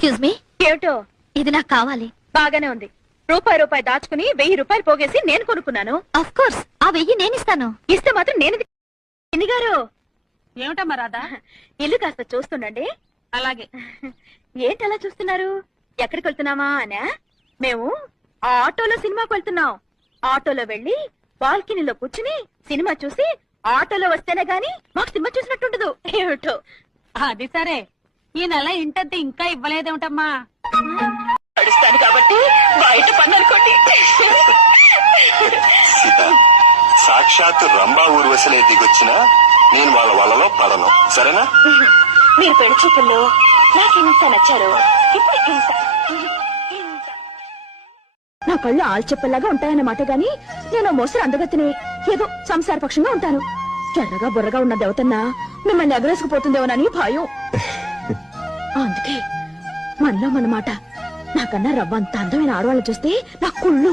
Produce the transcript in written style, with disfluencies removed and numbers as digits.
Excuse me. ఏమిటో? ఇది నాకు కావాలి. బాగానే ఉంది. రూపాయి దాచుకుని 1000 రూపాయలు పోగేసి నేను కొనుక్కున్నాను. ఆఫ్ కోర్స్ ఆ 1000 నేను ఇస్తాను. ఇస్తే మాత్రం నేను గారు. ఏమిటమ్మా రాధా? ఇల్లు కాస్త చూస్తుండండి. అలాగే. ఏంటి అలా చూస్తున్నారు? ఎక్కడికి వెళ్తున్నామా అనా? మేము ఆటోలో సినిమాకి వెళ్తున్నాం. ఆటోలో వెళ్లి బాల్కనీలో కూర్చుని సినిమా చూసి ఆటోలో వస్తేనే గాని మాకు సినిమా చూసినట్టుండదు. ఏమిటో? అది సరే, ఈ నెల ఇంటద్ది ఇంకా ఇవ్వలేదేమిటమ్మా? నడుస్తాను కాబట్టి బయట పని అనుకోండి. సీత, సాక్షాత్తు రంభా ఊర్వశలే దిగొచ్చినా నేను వాళ్ళ వాళ్ళలో పడను, సరేనా? మీరు పెళ్లి చూపుల్లో నాకింత నచ్చారు. ఇప్పుడు ఇంత నా కళ్ళు ఆల్చెప్పలాగా ఉంటాయన్నమాట గాని నేను మోసరు అందగతిని ఏదో సంసార పక్షంగా ఉంటాను. ఎర్రగా బుర్రగా ఉన్న దేవతన్న మిమ్మల్ని ఎగరేసుకుపోతుందేమోనని భయం. అందుకే మనలో మనమాట. నాకన్నా రవ్వంత అందమైన ఆడవాళ్ళని చూస్తే నా కుళ్ళు.